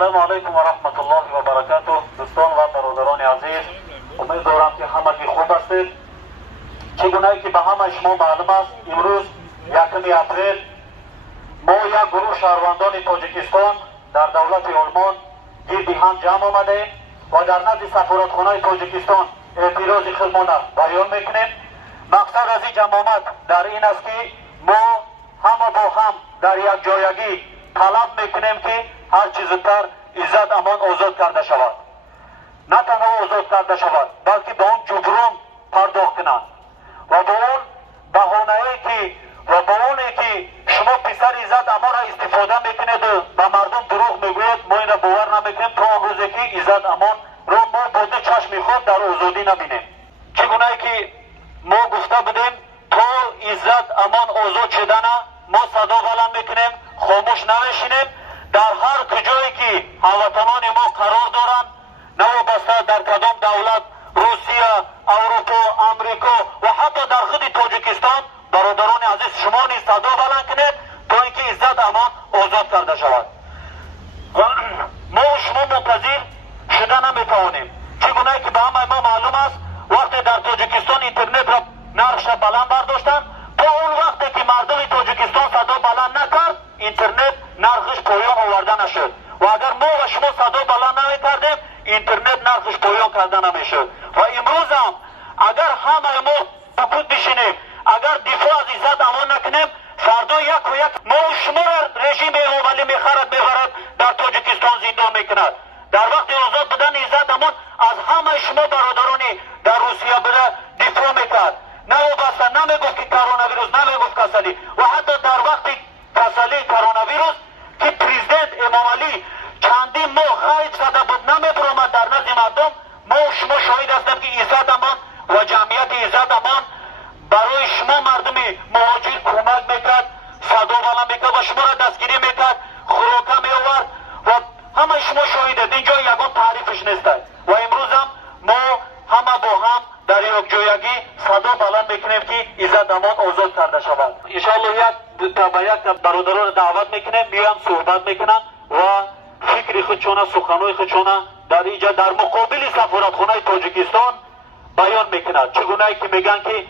السلام علیکم و رحمت الله و برکاته. دوستان و برادران عزیز، امیدوارم که همگی خوب هستید. چگونه که به همه شما معلوم است، امروز 1 اپریل ما یک گروه شهروندان تاجیکستان در دولت آلمان گردی هم جمع آمده و در نزد سفارتخانه تاجیکستان اعتراض خودمان بیان میکنیم. مقصد از این جمع آمد در این است که ما همه با هم در یک جایگی طلب میکنیم که هر چیز زودتر عزت امان آزاد کرده شود. نه تنها آزاد کرده شود بلکه به آن جبران پرداخت کنند و با اون بهانه‌ای که شما پسر عزت امان را استفاده میکنید و به مردم دروغ میگوید، ما این را باور نمیکنیم تا آن روزی که عزت امان را ما با دو چشم خود در آزادی نبینیم. چگونه که ما گفته بودیم تا عزت امان آزاد شدن ما صدا بلند میکنیم، خاموش نمیشینیم. در هر کجایی که هموطنان ما قرار دارند، نوابسته در کدام دولت، روسیه، اروپا، امریکا و حتی در خود تاجیکستان، برادران عزیز شما نیز صدا بلند کنید تا اینکه عزت امان آزاد کرده شود. ما و شما منتظر شده نمیتوانیم. چگونه که به همه ما معلوم است، وقتی در تاجیکستان اینترنت را نرخش بلند برداشتند، تا اون وقتی که مردم تاجیکستان صدا بلند نکرد، اینترنت نرخش پایان آورده نشد. و اگر ما و شما صدا بلند نمیکردیم، اینترنت نرخش پایان کرده نمیشد. و امروز هم اگر همه ما سکوت بشینیم، اگر دفاع از عزت امان نکنیم، فردا یک و یک ما و شما رژیم امامعلی میخرد در تاجیکستان زندان میکند. در وقت آزاد بودن عزت امان از همه شما برادرانی در روسیه بوده دفاع میکرد، نوابسته نمیگفت که کرونا ویروس، نمیگفت کسلی. و حتی در وقت کسلی کرونا ویروس که پرزیدنت امامعلی چندین ماه غیب زده بود نمیبرامد در نزد مردم، ما و شما شاهد هستیم که عزت امان و جمعیت عزت امان برای شما مردم مهاجر کمک میکرد، صدا بلند میکرد و شما را دستگیری میکرد، خوراکه میآورد و همه شما شاهدید. اینجا یگان تعریفش نیست. و امروز هم ما همه با هم در یک جایگی صدا بلند میکنیم که عزت امان آزاد کرده شود. انشاءالله یک به یک برادران دعوت میکنیم، میان صحبت میکنن و فکر خودشان، سخنهای خودشان در اینجا در مقابل سفارتخانه تاجیکستان بیان میکنند. چگونه که میگن که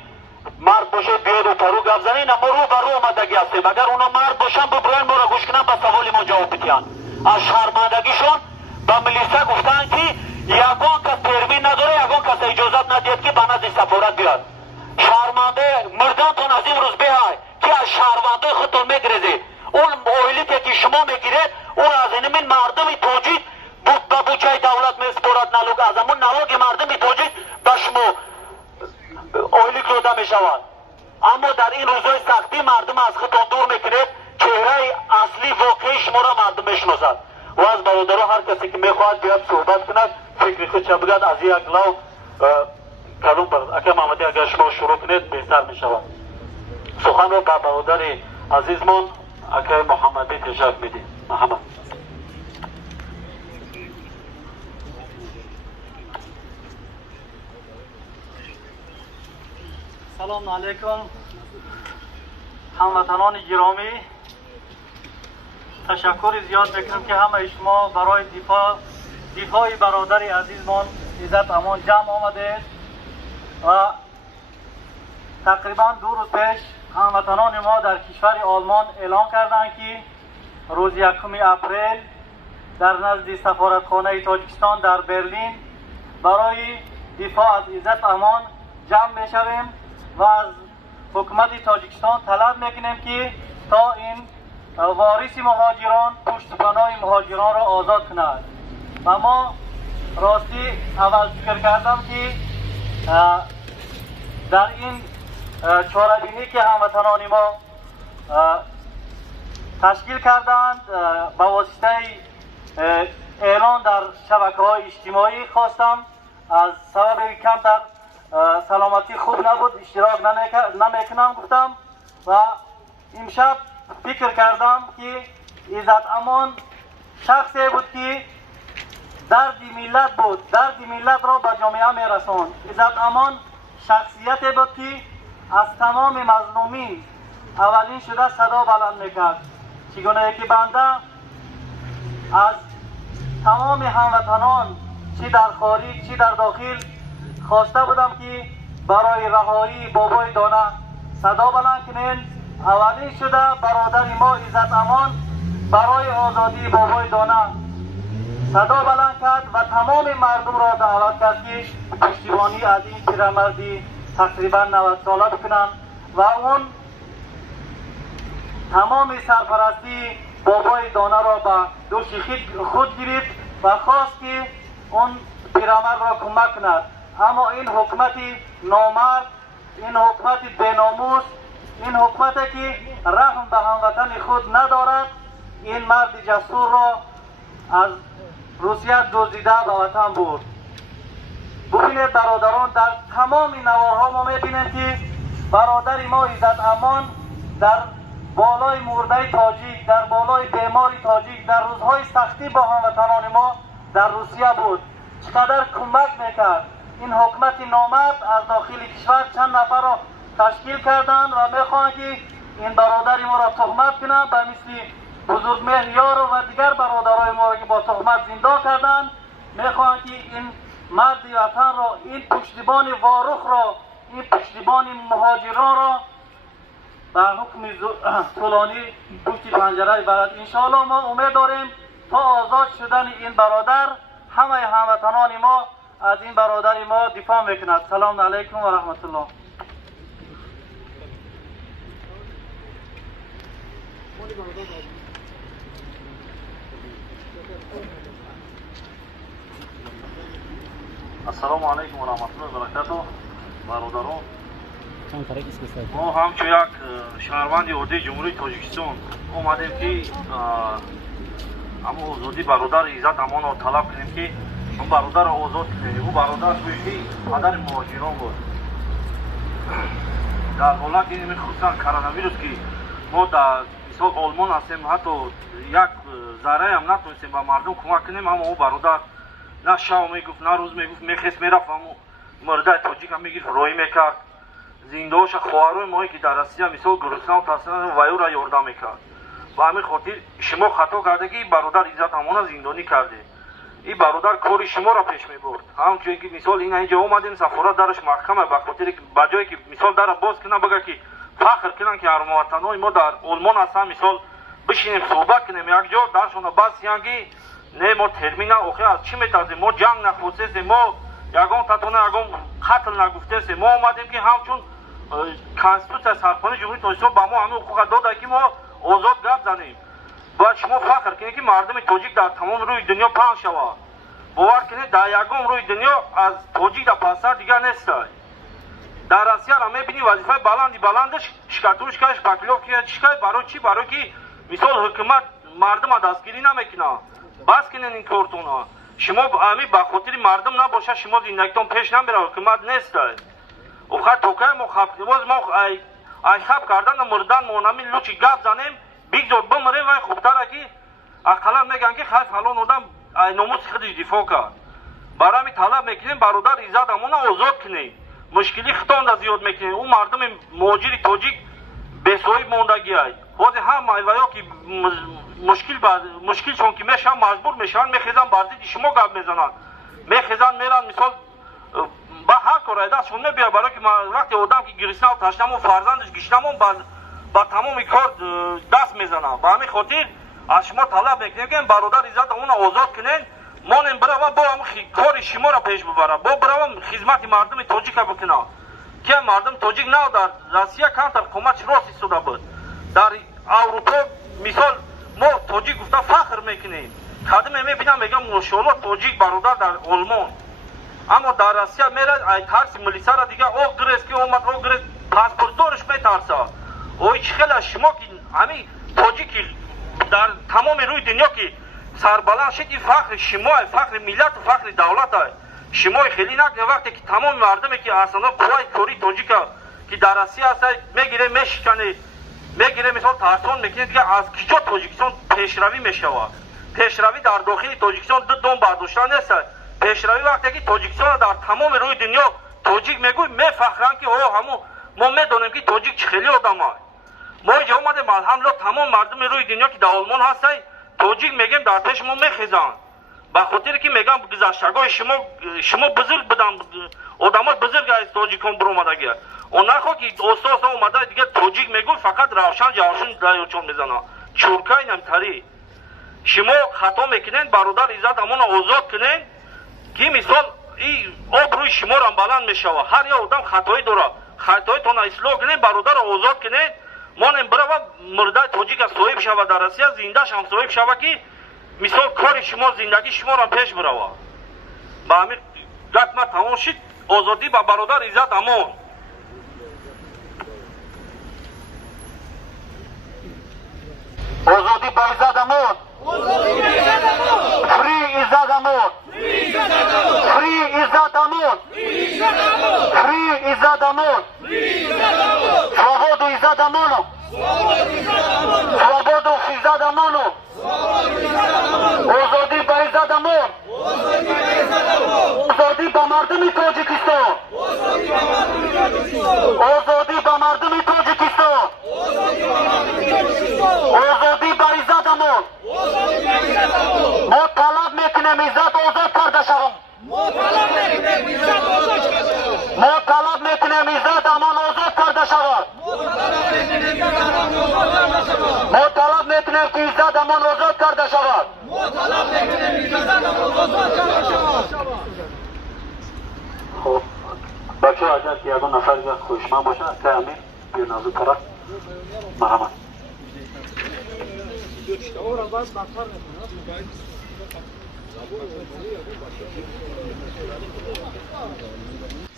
مرد باشه بیاد و پرو گپ زنین، ما رو بر رو آمدگی هستیم. اگر اونا مرد باشن ببراین ما را گوش کنن، به سوال ما جواب بدین. از شرمندگیشون به ملیسا گفتن که یگان کس ترمین نداره، یگان کس اجازت ندید که به نزد سفارت بیاد. شرمنده مردانتون از این روز بیای که از شهرونده خودتون میگریزید. اون اویلیتی که شما میگیرید اون از این مردم تاجیک به بودجه دولت میسپارد نلوگ، از همون نلوگ مردم تاجیک به شما اویلیک داده میشود. اما در این روزهای سختی مردم از خودتون دور میکنید، چهره اصلی واقعی شما را مردم میشناسد. و از برادرها هر کسی که میخواهد بیاد صحبت کند، فکر خود چه بگد از یک لو کلوم برد. اکه محمدی اگر شما شروع کنید بهتر میشود. سخن رو به برادر عزیزمون اکه محمدی تشرف میدیم. محمد. سلام علیکم هموطنان گرامی، تشکر زیاد میکنم که همه شما برای دفاع برادر عزیزمان عزت امان جمع آمده و تقریبا 2 روز پیش هموطنان ما در کشور آلمان اعلام کردند که روز 1 اپریل در نزد سفارتخانه تاجیکستان در برلین برای دفاع از عزت امان جمع میشویم و از حکومت تاجیکستان طلب میکنیم که تا این وارث مهاجران پشت پناه مهاجران را آزاد کند. و ما راستی اول فکر کردم که در این چاره‌بینی که هموطنان ما تشکیل کردند با واسطه اعلان در شبکه‌های اجتماعی خواستم، از سبب کمتر سلامتی خوب نبود اشتراک نمیکنم گفتم و امشب فکر کردم که عزت امان شخصی بود که درد ملت بود، درد ملت را به جامعه میرساند. عزت امان شخصیتی بود که از تمام مظلومین اولین شده صدا بلند میکرد. چگونه که بنده از تمام هموطنان چی در خارج چی در داخل خواسته بودم که برای رهایی بابای دانه صدا بلند کنین. اولین شده برادر ما عزت امان برای آزادی بابای دانه صدا بلند کرد و تمام مردم را دعوت کرد که پشتیبانی از این پیرمردی تقریبا 90 ساله بکنند و اون تمام سرپرستی بابای دانه را به دوش خود گرفت و خواست که اون پیرمرد را کمک کند. اما این حکومت نامرد، این حکومت بیناموس، این حکومتی که رحم به هموطن خود ندارد، این مرد جسور را از روسیه دزدیده به وطن برد. ببینید برادران، در تمام نوارها ما میبینیم که برادر ما عزت امان در بالای مرده تاجیک، در بالای بیماری تاجیک، در روزهای سختی با هموطنان ما در روسیه بود. چقدر کمک میکرد. این حکومت نامرد از داخل کشور چند نفر را تشکیل کردند و میخواهند که این برادر ما را تهمت کنند به مثل بزرگمهر یار و دیگر برادرای ما را که با تهمت زندان کردند. میخواهند که این مرد وطن را، این پشتیبان وارخ را، این پشتیبان مهاجران را به حکم طولانی پشت پنجره ببرد. انشاءالله ما امید داریم تا آزاد شدن این برادر همه هموطنان ما از این برادر ما دفاع میکند. سلام علیکم و رحمت الله. السلام علیکم و رحمت الله و برکاته. برادران، ما همچون یک شهروند عادی جمهوری تاجیکستان اومدیم که اما آزادی برادر عزت امان را طلب کنیم که اون برادر را آزاد کنیم. او برادر توی پدر مهاجران بود. در حالت این خصوصا کرونا ویروس که ما در مثال آلمان هستیم، حتی یک ذره هم نتونستیم به مردم کمک کنیم، اما او برادر نه شب میگفت نه روز میگفت، میخست میرفت، اما مرده تاجیک هم میگرفت روی میکرد. زندهاش خواهرای مایی که در روسیه مثال گرسنه و ترسنه و او را یاردم میکرد. و همین خاطر شما خطا کرده که برادر عزت امان زندانی کرده. این برادر کار شما را پیش میبرد. همچون که مثال اینجا اومدیم سفارت درش محکمه، به خاطر که بجای که مثال در باز کنن بگه که فخر کنن که هموطنای ما در آلمان هستن، مثال بشینیم صحبت کنیم یک جا درشون بس یعنی نه ما ترمینه آخه از چی میترسیم؟ ما جنگ نخواستیم، ما یگان تاتونه یگان قتل نگفتیم. ما اومدیم که همچون کانستیتوسیون سرخانه جمهوری تاجیکستان با ما همه حقوق داده که ما آزاد گپ زنیم. باید شما فخر کنید که مردم تاجیک در تمام روی دنیا پنج شود. باور کنید در یگان روی دنیا از تاجیک در پسر دیگر نیست. در روسیه را میبینی وظیفه بلندش شکاتوش کش پاکلوف که چیکار برای چی؟ برای که مثال حکومت مردم دستگیری نمیکنه. بس کنین این کارتونا. شما امی به خاطر مردم نباشه، شما زندگیتون پیش نمیره، حکومت نیست. وقت توکای ما خب باز ما ای خب کردن مردن مونامی لوچی گپ زنیم بگذار بمره و خوبتره که اقلا میگن که خیلی فلان آدم ناموس خودش دفاع کرد. برای می طلب میکنیم برادر عزت امون آزاد کنیم. مشکلی خطان زیاد میکنیم. اون مردم مهاجر تاجیک بسوی موندگی ای خود هم ایویا که مشکل چون که میشن مجبور میشن میخیزن بازی شما گپ میزنن، میخیزن میرن مثال با هر کار دستشون نبیه. برای که وقتی آدم که گرسنه و تشنه و فرزندش گشنه با تمام کار دست میزنه. با همین خاطر از شما طلب میکنیم که برادر عزت اون آزاد کنین. ما نمیبرم با هم کار شما را پیش ببرم، با برم خدمت مردم تاجیک بکنه که مردم تاجیک نه در روسیه کانتر حکومت راست ایستاده بود. در اروپا مثال ما تاجیک گفته فخر میکنیم، خدمه میبینم میگم ماشاءالله تاجیک برادر در آلمان. اما در روسیه میره ای ترس ملیسا را دیگه او گرست که اومد او گرست پاسپورت دارش میترسه. اوی خیلی شما که همین تاجیک در تمام روی دنیا که سربلند شد، فخر شما، فخر ملت و فخر دولت های شما. خیلی نکنه وقتی که تمام مردمی که اصلا قوای کاری تاجیک که در روسیه هست میگیره میشکنه، میگیره مثال ترسان میکنه دیگه از کجا تاجیکستان پیشروی میشود. پیشروی در داخل تاجیکستان دو دم برداشتن نیست. پیشروی وقتی که تاجیکستان در تمام روی دنیا تاجیک میگوی میفخرن که همو ما میدونیم که تاجیک خیلی آدم های. ما اینجا اومدیم الحمدلله تمام مردم روی دنیا که در آلمان هستن تاجیک میگیم در پیش ما میخیزن. ба хотире ки мегам гузаштагои шумо бузург будан, одамои бузург аз тоҷикон биромадагия. Он нахо ки ососа омада дига тоҷик мегӯй фақат равшан ҷавшун даёчон мезана чуркай намтари. шумо хато мекунед, бародар Иззат Амонро озод кунед ки мисол об рӯи шуморам баланд мешава. ҳар як одам хатоӣ дорад, хатоитонро ислоҳ кунед, бародарро озод кунед. монем бирава мурдаи тоҷика соҳиб шава дар Россия, зиндашам соҳиб шава ки мисол кори шумо зиндагии шуморо пеш бирава. ба ҳамин гапма тамом шид. озодӣ ба бародар Иззат Амон. озодӣ ба Иззат Амон. Free Izzat Amon. Free Izzat Amon. Free Izzat Amon. Svobodu Izzat Amonu. Svobodu Izzat Amonu. озодӣ ба Izzat Amon. озодӣ ба мардуми Тоҷикистон. озодӣ ба мардуми Тоҷикистон. озодӣ ба Izzat Amon. мо талаб мекунем Иззат озод карда шавад. мо талаб мекунем Иззат Амон озод карда шавад. мо талаб мекунем ки Иззат Амон озод карда шавад. خب بچه ها اگر که یگان نفر یا خوشمند باشه که امین بیر نازو کرد مرحمت.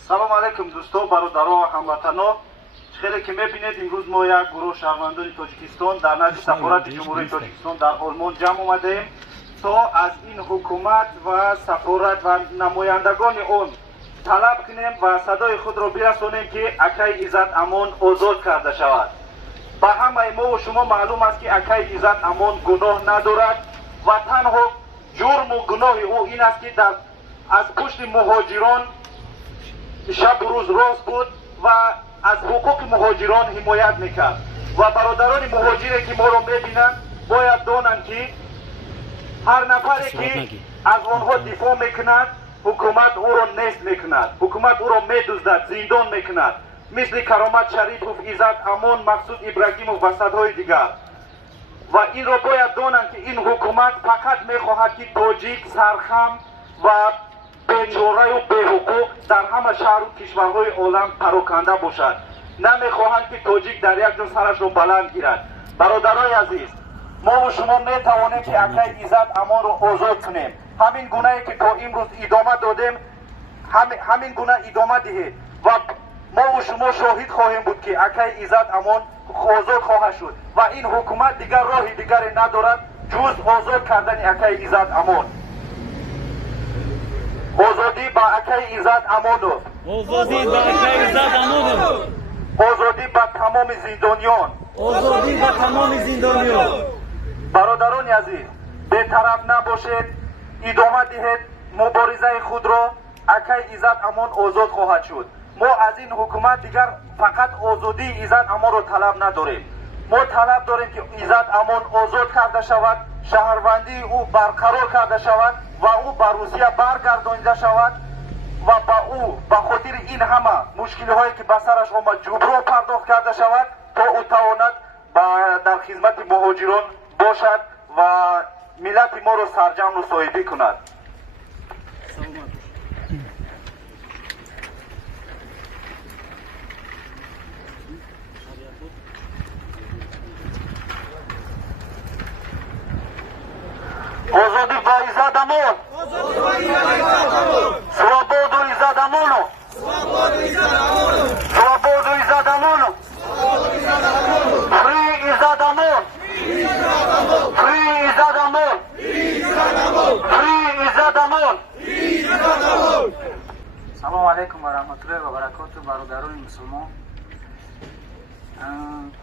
салом алейкум дӯсто, бародаро ва ҳамватано. хеле ки мебинед имрӯз мо як гурӯҳ шаҳрвандони Тоҷикистон дар назди сафорати ҷумҳурии Тоҷикистон дар Олмон ҷамъ омадаем то аз ин ҳукумат ва сафорат ва намояндагони он талаб кунем ва садои худро бирасонем ки акай Иззат Амон озод карда шавад. ба ҳамаи мову шумо маълум аст ки акай Иззат Амон гуноҳ надорад ва танҳо ҷурму гуноҳи ӯ ин аст ки аз пушти муҳоҷирон шабу рӯз рост буд ва аз ҳуқуқи муҳоҷирон ҳимоят мекард. ва бародарони муҳоҷире ки моро мебинанд бояд донанд ки ҳар нафаре ки аз онҳо дифоъ мекунад, ҳукумат ӯро нест мекунад, ҳукумат ӯро медуздад, зиндон мекунад, мисли Каромат Шарипов, Иззат Амон, Мақсуд Ибрагимов ва садҳои дигар. ва инро бояд донанд ки ин ҳукумат фақат мехоҳад ки тоҷик сархам ва бечораю беҳуқуқ дар ҳама шаҳру кишварҳои олам пароканда бошад. намехоҳанд ки тоҷик дар як ҷо сарашро баланд гирад. бародарои азиз, мову шумо метавонем ки акай Иззат Амонро озод кунем. ҳамин гунае ки то имрӯз идома додем, ҳамин гуна идома диҳед ва мову шумо шоҳид хоҳем буд ки акай Иззат Амон озод хоҳад шуд ва ин ҳукумат дигар роҳи дигаре надорад ҷуз озод кардани акай Иззат Амон. озодӣ ба акай Иззат Амонов. озодӣ ба акай Иззат Амонов. озодӣ ба тамоми зиндониён. озодӣ ба тамоми зиндониён. бародарони азиз, бетараф набошед, идома диҳед муборизаи худро. акай Иззат Амон озод хоҳад шуд. мо аз ин ҳукумат дигар фақат озодии Иззат Амонро талаб надорем. мо талаб дорем ки Иззат Амон озод карда шавад, шаҳрвандии ӯ барқарор карда шавад ва ӯ ба Русия баргардонида шавад ва ба ӯ ба хотири ин ҳама мушкилиҳое ки ба сараш омад ҷубро пардохт карда шавад то ӯ тавонад дар хизмати муҳоҷирон бошад ва миллати моро сарҷаму соҳибӣ кунад. озодӣ ба Иззат Амон. Свободу Иззат Амону. Свободу Иззат Амону. Free Izzat Amon. Free Izzat Amon. Free Izzat Amon. салому алейкум ва раҳматуллоҳи ва баракоту бародарони мусулмон.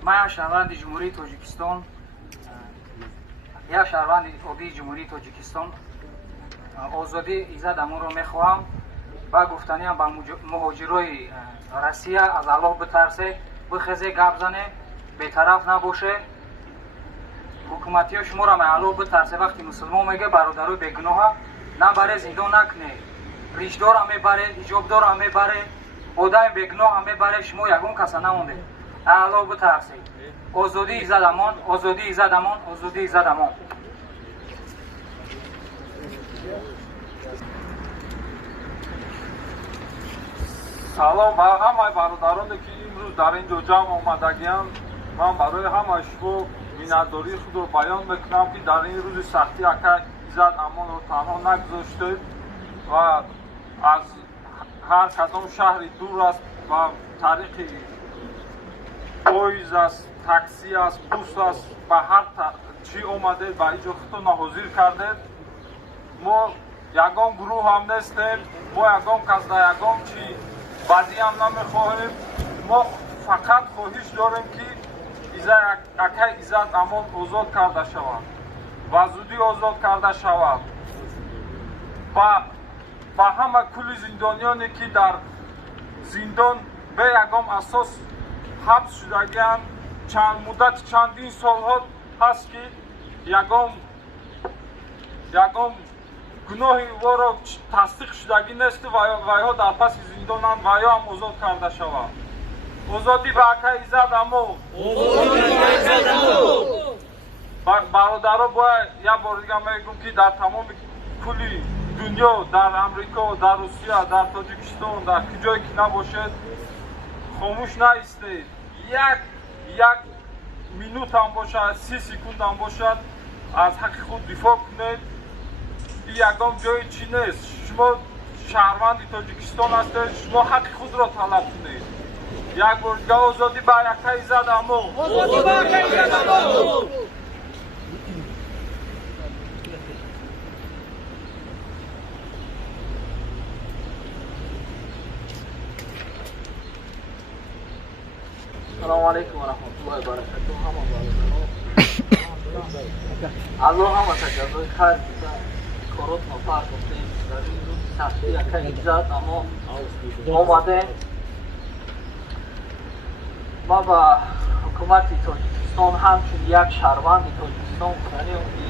ман шаҳрванди ҷумҳурии Тоҷикистон, як шаҳрванди оддии ҷумҳурии Тоҷикистон озодии Иззат Амонро мехоҳам. ба гуфтаниам ба муҳоҷирои Россия аз Аллоҳ битарсе, бихезе гап зане, бетараф набоше. ҳукуматиҳо шуморо аз Аллоҳ битарсе. вақти мусулмон мега бародарои бегуноҳа набаре зиндон накунед, ришдорам мебаред, иҷобдорам мебаред, одаи бегуноҳам мебаред, шумо ягон каса намондед. Аллоҳ битарсед. озодӣ иззат амон, озодӣ иззат амон, озодӣ иззат амон. салом ба ҳамаи бародароне ки имрӯз дар ин ҷо ҷамъ омадагиам. ман барои ҳамаи шумо миннатдории худро баён мекунам ки дар ин рӯзи сахтӣ ака иззат амонро танҳо нагузоштед ва аз ҳар кадом шаҳри дур аст ба тариқи поезд аст, таксӣ аст, бус аст, ба ҳар чӣ омадед ба ин ҷо худтонро ҳозир кардед. мо ягон гурӯҳ ҳам нестем, мо ягон кас дар ягон чӣ бадиам намехоҳем. мо фақат хоҳиш дорем ки акай иззат амон озод карда шавад ва зудӣ озод карда шавад. ба ҳама кулли зиндониёне ки дар зиндон бе ягон асос ҳабс шудагианд, муддати чандин солҳо ҳаст ки ягон гуноҳи воро тасдиқ шудагӣ несту ва вайҳо дар паси зиндонанд ва ё ҳам озод карда шавад. озодӣ ба акай иззат амон. бародаро бояд як бор дига мегӯм ки дар тамоми кулли дунё, дар амрико, дар русия, дар тоҷикистон, дар куҷое ки набошед, хомӯш наистед. як минут ҳам бошад, 30 секунд ҳам бошад, аз ҳаққи худ дифоъ кунед. ин ягон ҷои чӣ нест. шумо шаҳрванди тоҷикистон ҳастед, шумо ҳаққи худро талаб кунед. як бор дига озодӣ ба акай иззат амон. السلام علیکم و رحمت الله و برکاته. همه برادران الله همه تجربه خیر بده. کارات موفق باشید. در این روز سختی یکی ایجاد اما آمده. ما با حکومت تاجیکستان همچون یک شهروند تاجیکستان کنیم که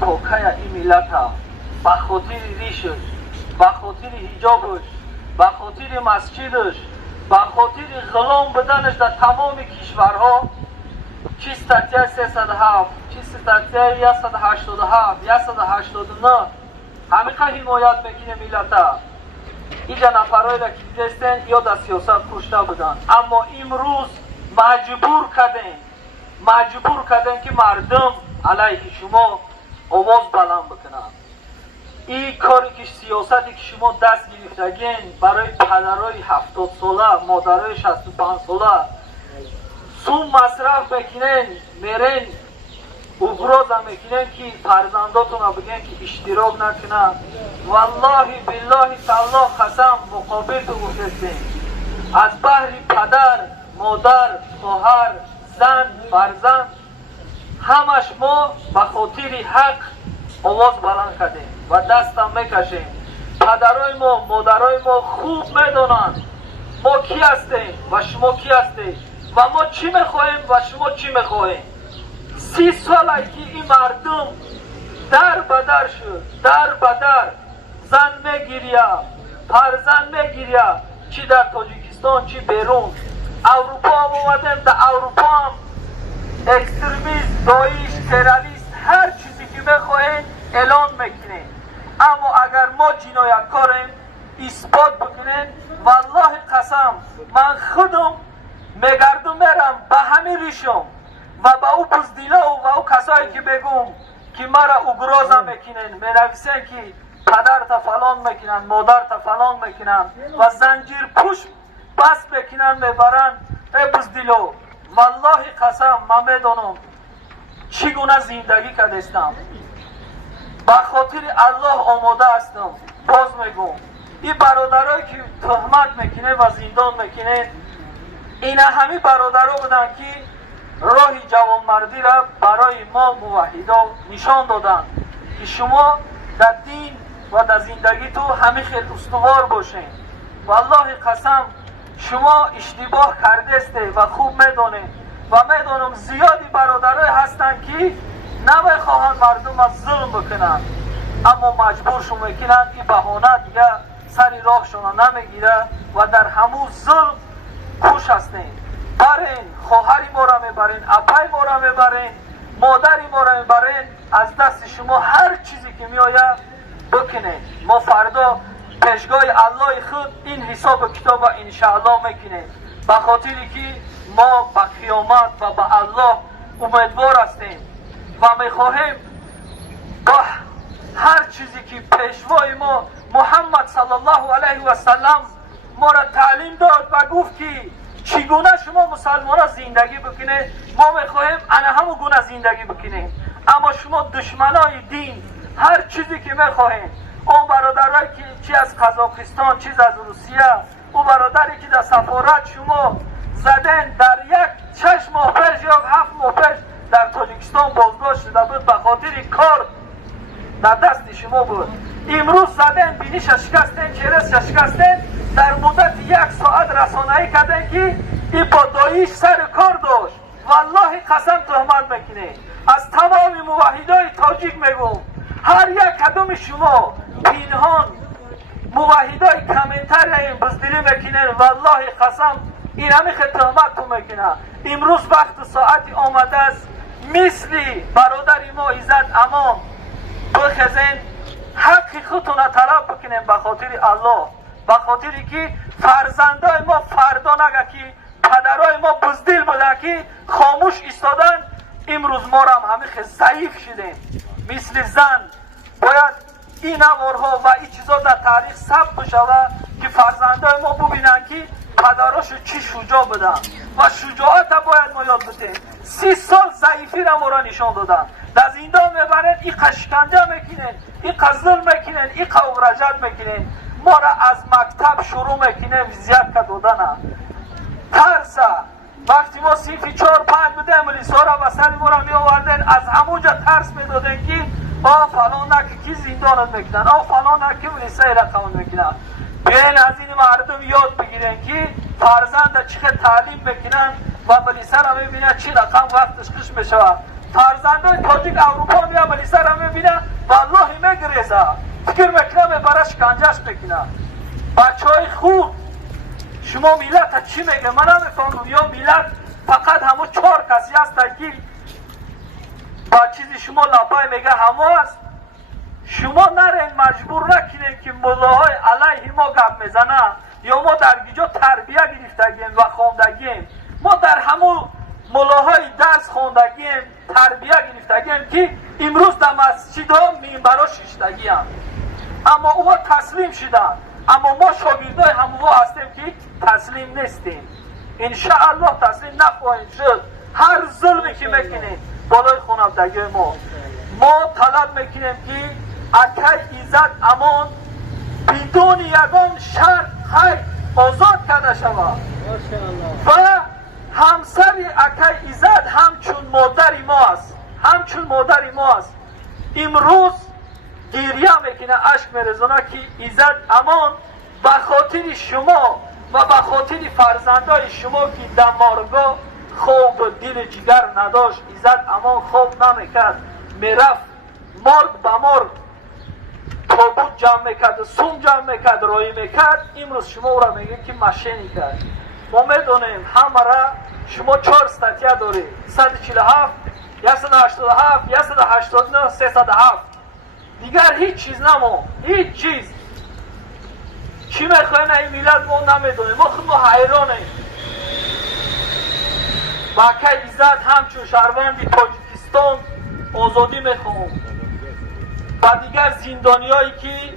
توقع این ملت به خاطر ریشش، به خاطر حجابش، به خاطر مسجدش، به خاطر غلام بدنش در تمام کشورها چی استاتیا 307 چی استاتیا 187 189 همیشه حمایت میکنه ملتا. اینجا نفرایی را که دیدستن یا در سیاست کشته بودن، اما امروز مجبور کردن که مردم علیه شما آواز بلند بکنن. این کاری که سیاستی که شما دست گرفتگین برای پدرای 70 ساله، مادرای 65 ساله سوم مصرف میکنین، میرین ابراز میکنین که فرزنداتون رو بگین که اشتراک نکنن. والله بالله تعالی قسم مقابل تو گفتیم از بحر پدر، مادر، خواهر، زن، فرزند همش ما به خاطر حق آواز بلند کردیم و دستم میکشیم. پدرای ما، مادرای ما خوب میدونند ما کی هستیم و شما کی هستید و ما چی میخواهیم و شما چی میخواهیم. 30 ساله که این مردم در بدر شد، در بدر زن میگیریه، فرزند میگیریه، چی در تاجیکستان چی بیرون. اروپا هم اومدیم، در اروپا هم اکستریمیست، داعش، تروریست هر چیزی که میخواهیم اعلان میکنیم. اما اگر ما جنایتکاریم اثبات بکنیم، والله قسم من خودم میگردم میرم به همین ریشم و به او بزدیلا و او کسایی که بگم که مرا اگرازه میکنن، مینویسن که پدر تا فلان میکنن، مادر تا فلان میکنن و زنجیر پوش بس میکنن میبرن. ای بزدیلا والله قسم من میدونم چگونه زندگی کردستم، به خاطر الله آماده هستم. باز میگم این برادرایی که تهمت میکنه و زندان میکنه اینا همه برادرها بودن که راه جوانمردی را برای ما موحدا نشان دادن که شما در دین و در زندگی تو همه خیلی استوار باشین. والله قسم شما اشتباه کرده و خوب میدونید و میدونم زیادی برادرای هستن که نمیخواهند مردم از ظلم بکنن. اما مجبور شو میکنند این بهانه دیگه سری راهشون نمیگیره و در همون ظلم خوش هستین. برین خواهری ما را میبرین، اپای ما را میبرین، مادری ما را میبرین، از دست شما هر چیزی که میآید بکنین. ما فردا پیشگاه الله خود این حساب کتاب انشاءالله میکنیم، به خاطری که ما به قیامت و به الله امیدوار هستیم و میخواهیم با هر چیزی که پیشوای ما محمد صلی الله علیه و سلم ما را تعلیم داد و گفت که چگونه شما مسلمان ها زندگی بکنید، ما میخواهیم انا همون گونه زندگی بکنیم. اما شما دشمنای دین هر چیزی که میخواهیم، اون برادرایی که چی از قزاقستان چیز از روسیه، او برادری که در سفارت شما زدن در یک 6 ماه پیش یا 7 ماه پیش در تاجیکستان بازداشت شده بود به خاطر کار در دست شما بود. امروز زدن بینیش شکستن، چهرهش شکستن، در مدت 1 ساعت رسانه‌ای کردن که این با داییش سر کار داشت. والله قسم تهمت میکنه. از تمام موحدای تاجیک میگم هر یک کدوم شما پنهان موحدای کمنتر این بزدلی میکنن، والله قسم این همه تهمت تو میکنه. امروز وقت ساعتی آمده است مثل برادر ما عزت امان بخزین حق خودتون طلب بکنیم به خاطر الله، به خاطری که فرزندای ما فردا نگه که پدرای ما بزدل بودن که خاموش ایستادن، امروز ما را همه ضعیف شدیم. مثل زن باید این امورها و این چیزا در تاریخ ثبت بشود که فرزندای ما ببینن که پدراشو چی شجاع بودن و شجاعت باید ما یاد بتیم. 30 سال ضعیفی را ما را نشان دادن، در زندان میبرن، این شکنجه میکنن، این ظلم میکنن، این رجعت میکنن. ما را از مکتب شروع میکنیم زیاد دادن. ترسه وقتی ما صنف 4-5 بودیم ملیسا را و سر ما را می آوردن، از همونجا ترس میدادن که فلان نکه کی زندانت میکنن، فلان نکه ملیسای رقم میکنن. بیاین از این مردم یاد بگیرن که فرزند چقدر تعلیم میکنن و ملیسا را میبینن چی رقم وقتش کش میشود. فرزندای تاجیک اروپا میان ملیسا را میبینن والله میگریزه، فکر میکنم برای شکنجهش میکنن. بچه های خوب شما ملت چی میگه من نمیفهمم، یا ملت فقط همون 4 کسی هست که با چیزی شما لبای میگه همه هست. شما نرین مجبور نکنین که ملاهای علیه ما گپ میزنه یا ما در گیجا تربیه گرفتگیم و خواندگیم. ما در همون ملاهای درس خواندگیم تربیه گرفتگیم که امروز در مسجد ها منبرها شیشتگیم، اما اوها تسلیم شدن. اما ما شاگردای همو هستیم که تسلیم نیستیم. انشاءالله تسلیم نخواهیم شد. هر ظلمی که میکنیم بالای خانوادگی ما طلب میکنیم که اکای عزت امان بدون یگان شرط خیر آزاد کرده شود و همسر اکای عزت همچون مادری ما است، همچون مادری ما است. امروز گریه میکنه، اشک میرزونه که عزت امان به خاطر شما و به خاطر فرزندای شما که در مارگاه خوب دل جگر نداشت، عزت امان خوب نمیکرد، میرفت مرگ به مرگ تابوت جمع میکرد، سوم جمع میکرد، رایی میکرد. امروز شما او را میگه که مشینی کرد. ما میدونیم همه را شما 4 استاتیا دارید، 147 187 189 307 دیگر هیچ چیز نمون، هیچ چیز. چی میخواین این ملت ما نمیدونیم، ما خود حیرانیم. باکه عزت همچون شهروند تاجیکستان آزادی میخوام و دیگر زندانی هایی که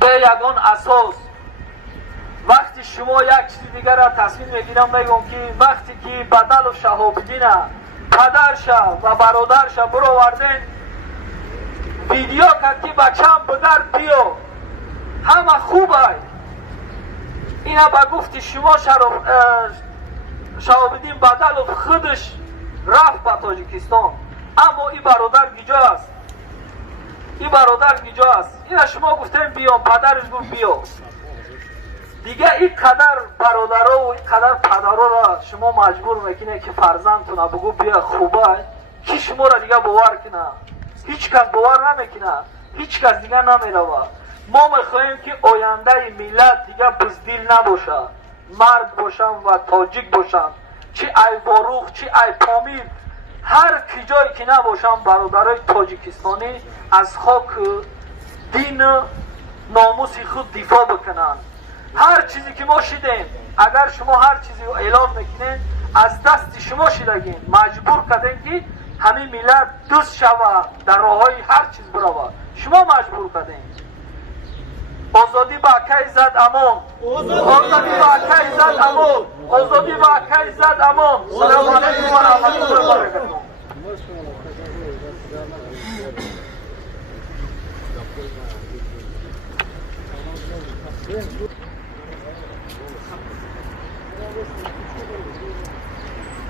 به یگان اساس. وقتی شما یک چیز دیگر را تصمیم میگیرم میگم که وقتی که بدل و شهاب‌الدین پدرش و برادرش برآوردن ویدیو کرد که بچه‌م بدر بیا همه خوبه، اینا با گفتی شما شهاب‌الدین بدل و خودش رفت به تاجیکستان، اما این برادر گیجا است، این برادر گیجا است. اینا شما گفتیم بیا، پدرش گفت بیا. دیگه این قدر برادرها و این قدر پدرها را شما مجبور میکنه که فرزندتون بگو بیا خوبه، کی شما را دیگه باور کنه؟ هیچ کس باور نمیکنه. هیچ کس دیگه نمیروه. ما میخواهیم که آینده ملت دیگه بزدل نباشه، مرد باشم و تاجیک باشم، چی ای باروخ چی ای پامیر، هر کی جایی که نباشم برادرای تاجیکستانی از خاک دین ناموس خود دفاع بکنن. هر چیزی که ما شدیم، اگر شما هر چیزی رو اعلام میکنین از دست شما شدگین، مجبور کردین که همین ملت دوست شوه، در راههای هر چیز بروه، شما مجبور کردین. آزادی با کی زد امان، آزادی با کی زد امان، آزادی با کی زد امان. سلام علیکم و رحمت الله و برکاته.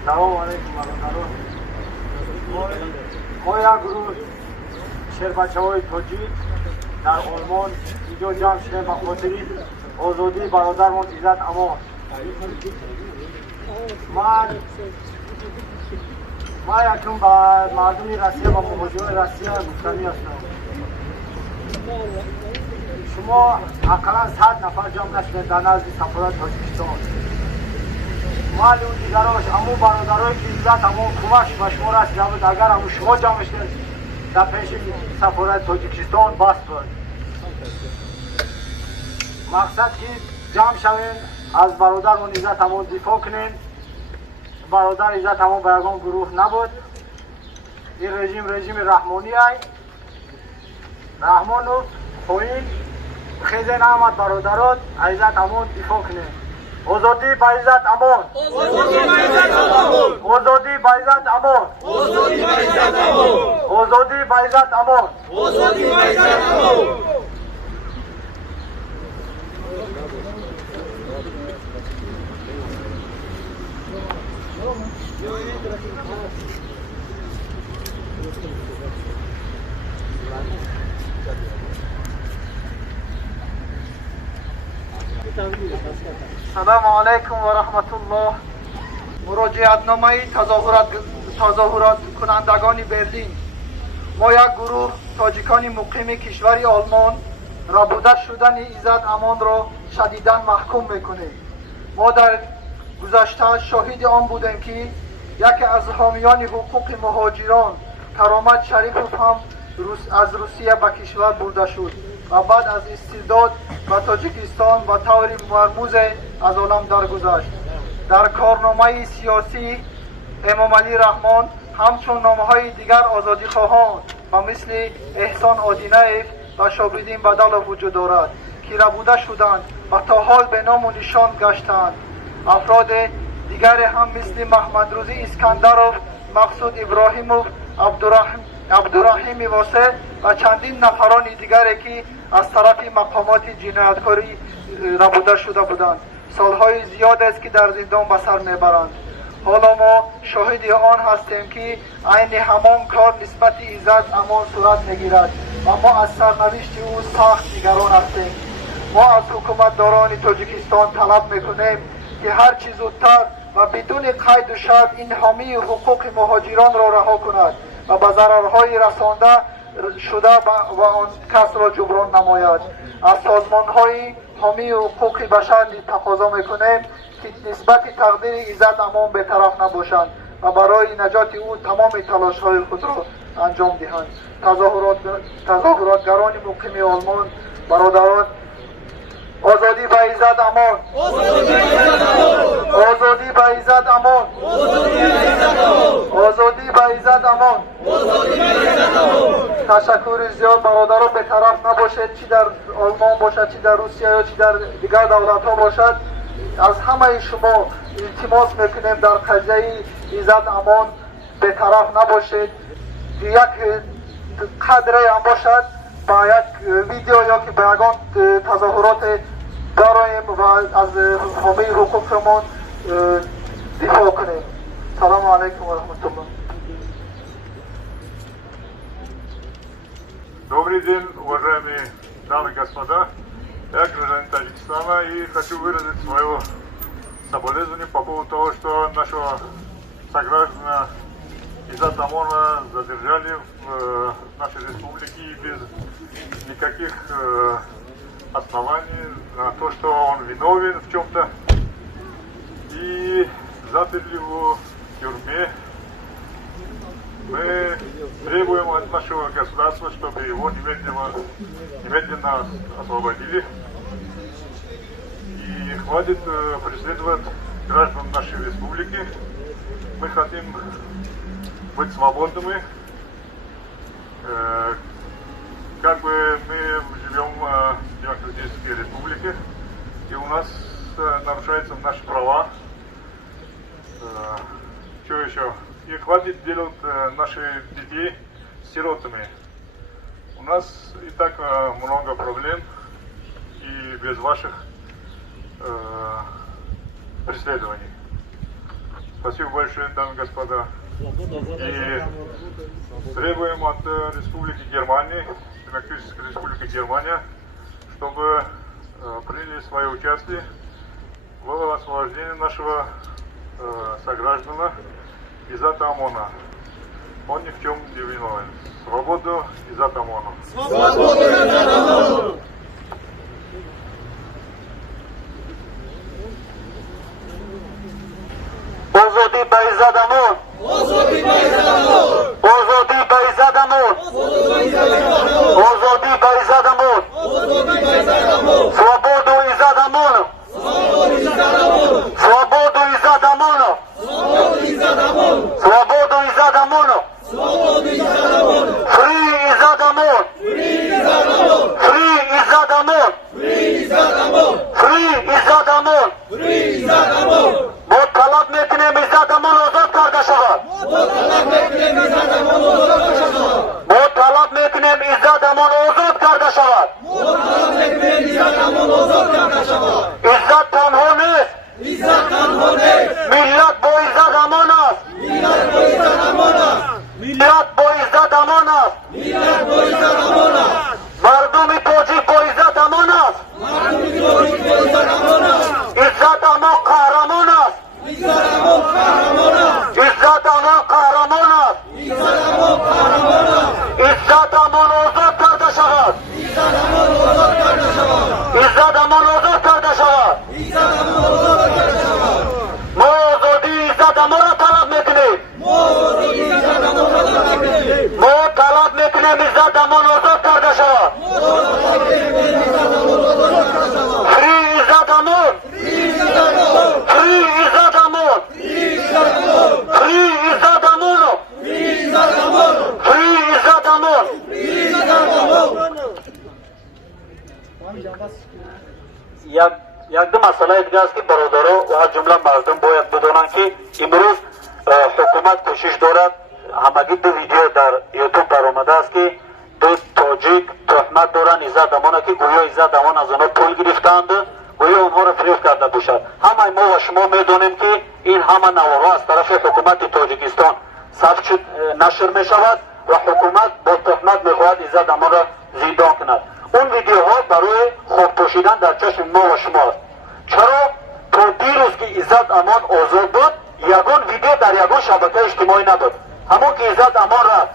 سلام علیکم و رحمت الله. ما یک گروه شهربچه‌های تاجیک در آلمان اینجا جمع شدیم به خاطر آزادی برادرمان عزت امان. ما یکم به مردم روسیه و مهاجران روسیه گفتنی هستم. شما اقلا 100 نفر جمع نشدید در نزد سفارت تاجیکستان. مال اون دیگراش امو برادرای که عزت امان کمک به شما رسیده بود، اگر امو شما جمع شدید در پیش سفارت تاجیکستان بس بود. مقصد که جمع شویم از برادر و عزت امان دفاع کنیم. برادر عزت امان به یگان گروه نبود. این رژیم رحمانی ای رحمان و خوین خیزه نامد برادرات عزت امان دفاع کنیم. آزادی با عزت امان، آزادی با عزت امان، آزادی با عزت امان، آزادی با عزت امان، آزادی با عزت امان، آزادی با عزت امان. سلام علیکم و رحمت الله. مراجعتنامه تظاهرات کنندگان برلین. ما یک گروه تاجیکان مقیم کشور آلمان ربوده شدن عزت امان را شدیداً محکوم میکنیم. ما در گذشته شاهد آن بودیم که یکی از حامیان حقوق مهاجران کرامت شریفوف هم از روسیه به کشور برده شد و بعد از استرداد به تاجیکستان به طور مرموز از عالم درگذشت. در کارنامه سیاسی امام علی رحمان همچون نامه‌های دیگر آزادی خواهان و مثل احسان آدینه‌اف و شابدین بدل وجود دارد که ربوده شدند و تا حال به نام و نشان گشتند. افراد دیگر هم مثل محمد روزی اسکندروف، مقصود ابراهیموف، عبدالرحیم واسه و چندین نفران دیگری که از طرف مقامات جنایتکاری ربوده شده بودند سالهای زیاد است که در زندان به سر میبرند. حالا ما شاهد آن هستیم که عین همان کار نسبت عزت امان صورت میگیرد و ما از سرنوشت او سخت نگران هستیم. ما از حکومتداران تاجیکستان طلب میکنیم که هر چیز زودتر و بدون قید و شرط این حامی حقوق مهاجران را رها کند و به ضررهای رسانده شده و آن کس را جبران نماید. از سازمان‌های حامی حقوق بشر تقاضا میکنیم که نسبت تقدیر عزت امان به طرف نباشند و برای نجات او تمام تلاش‌های خود را انجام دهند. تظاهراتگران مقیم آلمان، برادران، آزادی با عزت امان، آزادی با عزت امان، آزادی با عزت امان. تشکر زیاد برادران به طرف نباشد، چی در آلمان باشد چی در روسیه یا چی در دیگر دولت ها باشد. از همه شما التماس میکنیم در قضیه عزت امان به طرف نباشید. یک قدره هم باشد با یک ویدیو یا که به یگان تظاهرات داریم و از حامی حقوقمون دفاع کنیم. سلام علیکم و رحمت الله. Добрый день, уважаемые дамы и господа. Я гражданин Таджикистана и хочу выразить свое соболезнование по поводу того, что нашего сограждана Изад ОМОНа задержали в нашей республике без никаких оснований на то, что он виновен в чем-то. И заперли его в тюрьме. Мы требуем от нашего государства, чтобы его немедленно освободили. И хватит преследовать граждан нашей республики. Мы хотим быть свободными. Как бы мы живем в демократической республике, и у нас нарушаются наши права. Что еще? И хватит делать наших детей сиротами. У нас и так много проблем, и без ваших преследований. Спасибо большое, дамы и господа. И требуем от Республики Германии, Демократической Республики Германия, чтобы приняли свое участие в освобождении нашего сограждана Изада ОМОНа. Он ни в чем не виновен. Свободу Изада ОМОНа. Свободу Изада ОМОНа! Озоди ба Изад ОМОН! Озоди ба Изад ОМОН! Озоди ба Изад ОМОН! Озоди ба Изад ОМОН! Свободу Изад ОМОН! Свободу Изад ОМОН! Свободу Изад ОМОН! Free Изад ОМОН! Free Изад ОМОН! Free Изад ОМОN! ما طلب میکنیم ایزاد امون آزاد کرده شود. ما طلب میکنیم ایزاد امون آزاد کرده شود. ایزاد تنها نیست. ملت با ایزاد امان است. ملت با ایزاد امان است. مردم تاجیک با ایزاد امان است. ایزاد امان قهرمان است. ایزاد امان قهرمان است. ایزاد امان آزاد کرده شود. ایزاد امان آزاد کرده شود. ما آزادی ایزاد امان را طلب میکنیم. ما طلب میکنیم ایزاد امان آزاد کرده شود. فری ایزاد امان. فری ایزاد امان. فری ایزاد امان. فری ایزاد امان. یک دو مسئله دیگه است که برادرها و از جمله مردم باید بدانند که امروز حکومت کوشش دارد. همگی دو ویدیو در یوتیوب برآمده است که دو تاجیک تهمت دارند ایزاد امان که گویا ایزاد امان از آنها پول گرفتند، گویا آنها را فریب کرده باشد. همه ما و شما میدانیم که این همه نوارها از طرف حکومت تاجیکستان ثبت نشر می شود و حکومت با تهمت میخواهد ایزاد امان را زندان کند. اون ویدیوها برای خوب پوشیدن در چشم ما و شما است. چرا تا دیروز که ایزاد امان آزاد بود یگان ویدیو در یگان شبکه اجتماعی نبود. همون که ایزاد امان را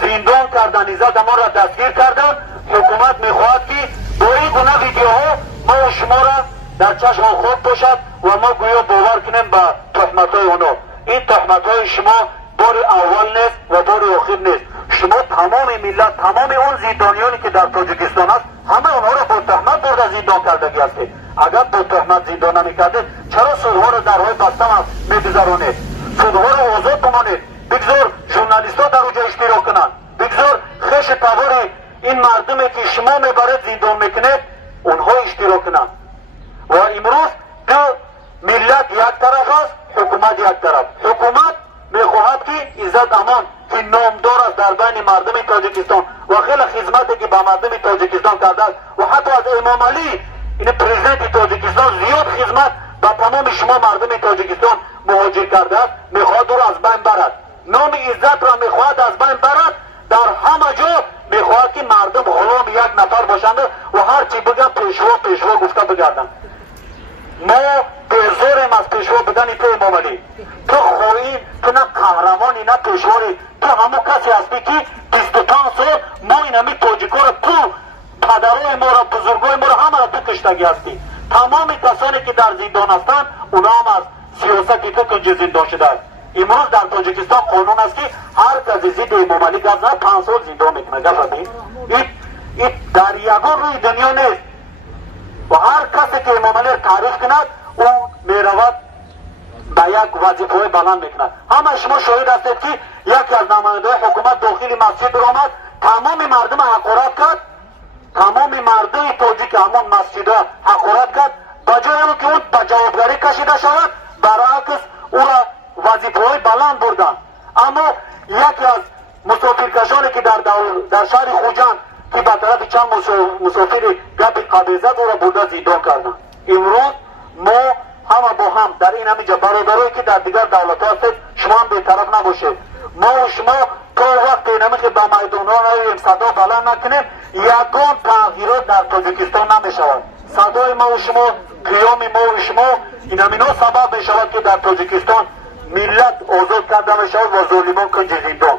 زندان کردن، ایزاد امان را دستگیر کردن، حکومت میخواهد که با این گونه ویدیوها ما و شما را در چشم خوب باشد و ما گویا باور کنیم به تهمت های اونا. این تهمت های شما بار اول نیست و بار آخر نیست. شما تمام ملت، تمام اون زندانیانی که در تاجیکستان است، همه آنها را با تهمت برده زندان کردگی هستید. اگر با تهمت زندان نمیکردید چرا سودها را درهای بسته میگذرانید؟ سودها را آزاد بمانید. بگذار ژورنالیست‌ها در اونجا اشتراک کنند. بگذار خش پاور این مردمی که شما میبرید زندان میکنید اونها اشتراک کنند. و امروز دو ملت یک طرف است، حکومت یک طرف. حکومت میخواهد که ایزاد امان که نامدار است در بین مردم تاجیکستان و خیلی خدمتی که به مردم تاجیکستان کرده است و حتی از امام علی این پرزیدنت تاجیکستان زیاد خدمت به تمام شما مردم تاجیکستان مهاجر کرده است، میخواهد او را از بین برد. نام عزت را میخواهد از بین برد. در همه جا میخواهد که مردم غلام یک نفر باشند و هر چی بگن پیشوا گفته بگردند. ما بیزاریم از پیشوا بودن تو امام علی. تو خواهی تو نه قهرمانی نه پیشواری کشتگی هستی. تمام کسانی که در زندان هستند اونا هم از سیاست تکنج زندان شده است. امروز در تاجیکستان قانون است که هر کسی ضد امام علی گپ زند 5 سال زندان میکنه. گپ این در یگان روی دنیا نیست و هر کسی که امام علی تعریف کند او میرود به یک وظیفه بلند میکند. همه شما شاهد هستید که یکی از نماینده حکومت داخل مسجد آمد، تمام مردم حقارت کرد، تمام مردم تاجیک همون مسجد حقارت کرد، بجای او که اون به جوابگاری کشیده شود برعکس او را وظیفه های بلند بردن. اما یکی از مسافرکشانی که در شهر خوجند که به طرف چند مسافر گپ قبیزت او را برده زندان کردن. امروز ما همه با هم در این همینجا برادرایی که در دیگر دولت ها هستید شما هم بی‌طرف نباشید. ما و شما تا وقت اینمی که به میدان ها رویم صدا بلند نکنیم یگان تغییرات در تاجیکستان نمیشود. صدای ما و شما، قیام ما و شما این همینا سبب میشود که در تاجیکستان ملت آزاد کرده میشود و ظالمان کنج زندان.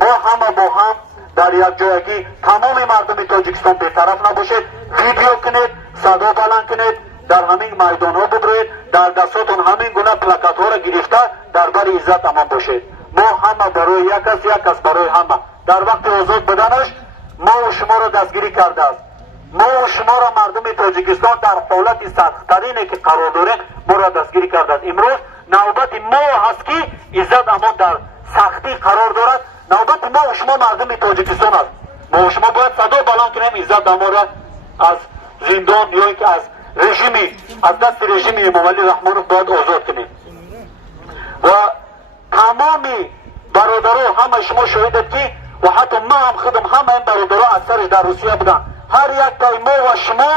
ما همه با هم در یک جایگی تمام مردم تاجیکستان بی‌طرف نباشید، ویدیو کنید، صدا بلند کنید، در همین میدان ها ببرید، در دستاتون همین گونه پلاکت ها را گرفته در بر عزت امان باشید. ما همه برای یک کس برای همه. در وقت آزاد بدنش ما و شما را دستگیری کرده است. ما و شما را مردم تاجیکستان در حالت سخت‌ترینی که قرار داریم ما را دستگیری کرده است. امروز نوبت ما هست که عزت امان در سختی قرار دارد. نوبت ما و شما مردم تاجیکستان است. ما و شما باید صدا بلند کنیم عزت امان را از زندان یا اینکه از رژیمی از دست رژیم امام علی رحمانوف باید آزاد کنیم. و تمام برادرها همه شما شاهدید که و حتی ما هم خودم همه این برادرها اکثرش در روسیه بودن. هر یک تای ما و شما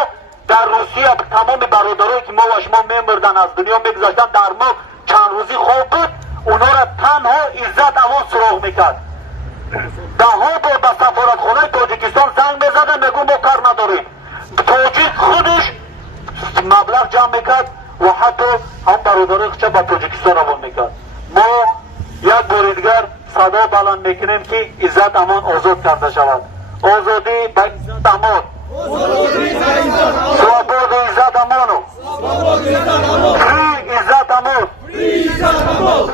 در روسیه تمام برادرهایی که ما و شما میمردن از دنیا میگذاشتن در ما چند روزی خواب بود اونا را تنها عزت امان سراغ میکرد. ده ها بار به سفارتخانه تاجیکستان زنگ میزدن میگو ما کار نداریم. تاجیک خودش مبلغ جمع میکرد و حتی هم برادرای خودش به تاجیکستان روان میکرد. ما یک بار دیگر صدا بلند میکنیم که عزت امان آزاد کرده شود. آزادی به عزت امان، سوابود عزت امانو، فری عزت امان،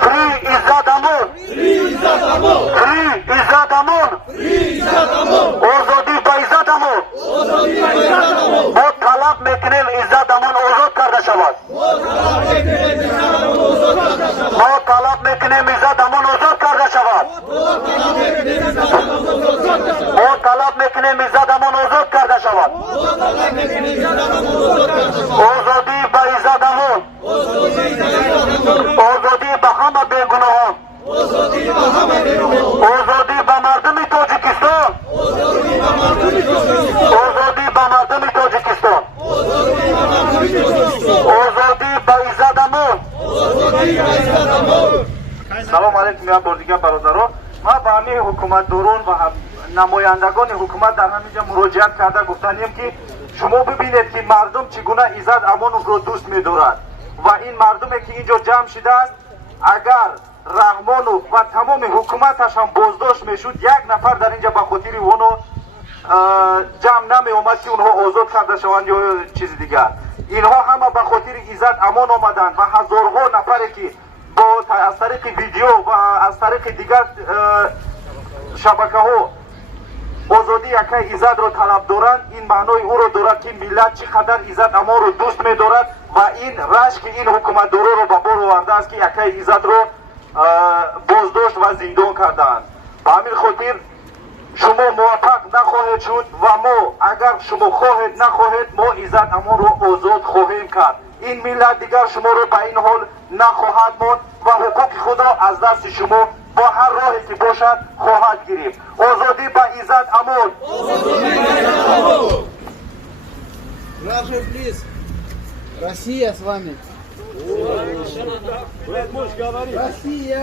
فری عزت امان، فری عزت امان، آزادی به عزت امان. ما طلب میکنیم عزت امان آزاد کرده شود. ما طلب میکنیم عزت امان آزاد کرده شود. ما طلب میکنیم عزت امان آزاد کرده شود. آزادی به عزت امان، آزادی به همه بیگناهان، آزادی به مردم تاجیکستان، آزادی به مردم تاجیکستان، آزادی به عزت امان. سلام علیکم یا بار دیگر برادران. ما به همه حکومت دارون و نمایندگان حکومت در همینجا مراجعت کرده گفتنیم که شما ببینید که مردم چگونه عزت امان رو دوست می‌دارند و این مردمی که اینجا جمع شده است اگر رحمانوف و تمام حکومتش هم بازداشت میشد یک نفر در اینجا به خاطر اونو جمع نمی اومد که اونها آزاد کرده شوند یا چیز دیگر. اینها همه به خاطر عزت امان آمدند و هزارها نفری که با از طریق ویدیو و از طریق دیگر شبکه ها آزادی یکی عزت را طلب دارند این معنای او را دارد که ملت چقدر عزت امان را دوست می دارد و این رشک این حکومت دارو را به بار آورده است که یکی عزت را بازداشت و زندان کردند. به همین خاطر شما موفق نخواهید شد و ما اگر شما خواهید نخواهید ما عزت امان را آزاد خواهیم کرد. این ملت دیگر شما را به این حال نخواهد ماند و حقوق خدا از دست شما با هر راهی که باشد خواهد گرفت. آزادی به عزت امان. Russia, please. Россия с вами. Россия.